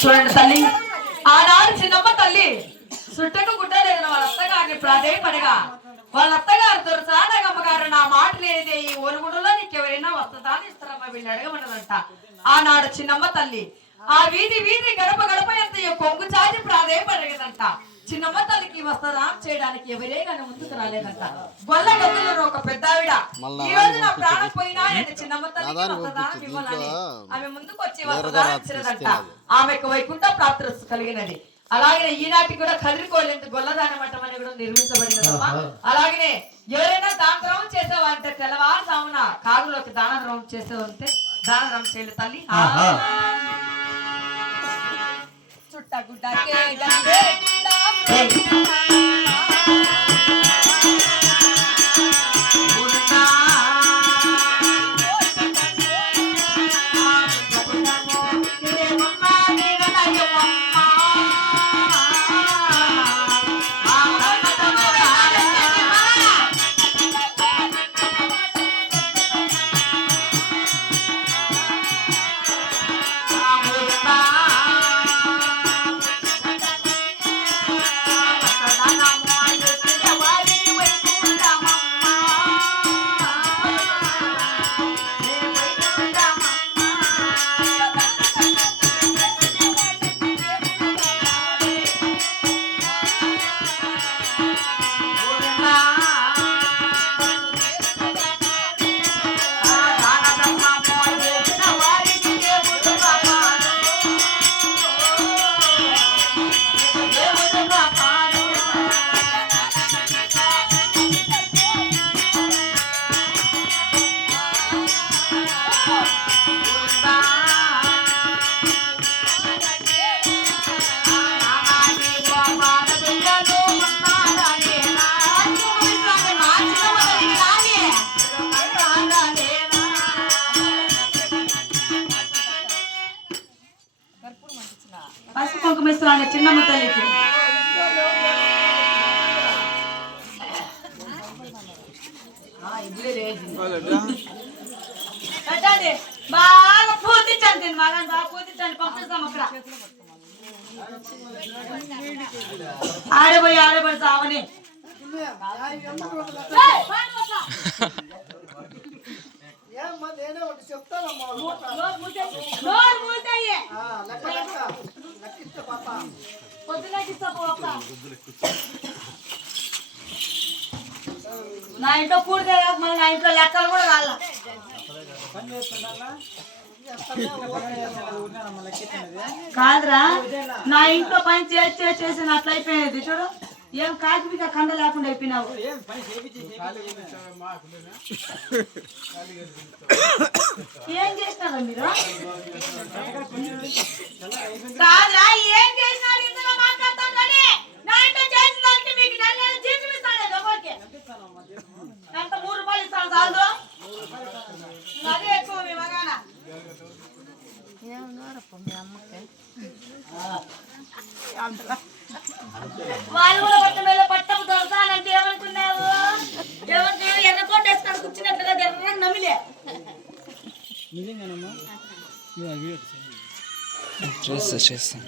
చూడండి తల్లి, ఆనాడు చిన్నమ్మ తల్లి చుట్టకు గుడ్డ లేదు వాళ్ళ అత్తగారిని ప్రాధేయపడగా వాళ్ళ అత్తగారు దొరసానగమ్మగారు నా మాట లేనిదే ఈ ఒరుగుడులో నీకెవరైనా వస్తుందా అని ఇస్తారమ్మా వీళ్ళు అడగమన్నదంట. ఆనాడు చిన్నమ్మ తల్లి ఆ వీధి వీధి గడప గడప ఎంత కొంగు చాచి ప్రాధేయపడగదంట. చిన్నమ్మ తల్లికి వస్తుందా చేయడానికి ఎవరే కానీ ముందుకు రాలేదంట. గొల్ల గదులు ఒక పెద్ద ఆవిడ ఈ రోజు నా ప్రాణం పోయినా నేను చిన్నమ్మ తల్లికి వస్తుందా మిమ్మల్ని ఆమె ముందుకు వచ్చి వస్తుందా ఇచ్చినదంట. ఆమెకు వైకుంఠ ప్రాప్తి కలిగినది. అలాగే ఈనాటికి కూడా కదిరికోలేంత గొల్లదాన మఠం అని కూడా నిర్మించబడినదమ్మా. అలాగనే ఎవరైనా దాన ద్రవం చేసావంటే తెల్లవారుజామున కారులోకి దాన ద్రవం చేసేవంటే దాన ద్రవం చేయలేదు తల్లి. చుట్టగుడ్డకే పసుపు కుంకుమ ఇస్తున్నాను చిన్నమ్మ తల్లికి. బాగా పూర్తించండి బాగా పూర్తించండి పంపిస్తాం. అక్కడ ఆడబోయి సావని నా ఇంట్లో కూడితే మళ్ళీ నా ఇంట్లో లెక్కలు కూడా రాల. కాదురా నా ఇంట్లో పని చేసి అట్లా అయిపోయినది చూడు. ఏం కాకిపిక కండ లేకుండా అయిపోయినావు. ఏం చేసినారా మీరు? కాదురా ఏం చేసినారు ఇంతగా మాట్లాడతాం కానీ నా ఇంట్లో చేసిన దానికి మీకు జీతం ఇస్తాను. ఎవరికి ఎంత 3 రూపాయలు ఇస్తాను చాలు. అదే ఎక్కువ మీ మగాన వాళ్ళు కూడా పట్ట మీద పట్టపు దొరసాలంటే ఏమనుకున్నావు? ఎవరు ఎర్రకోట వేసుకొని కూర్చున్నట్లుగా ఎర్ర నమిలే చేస్తా.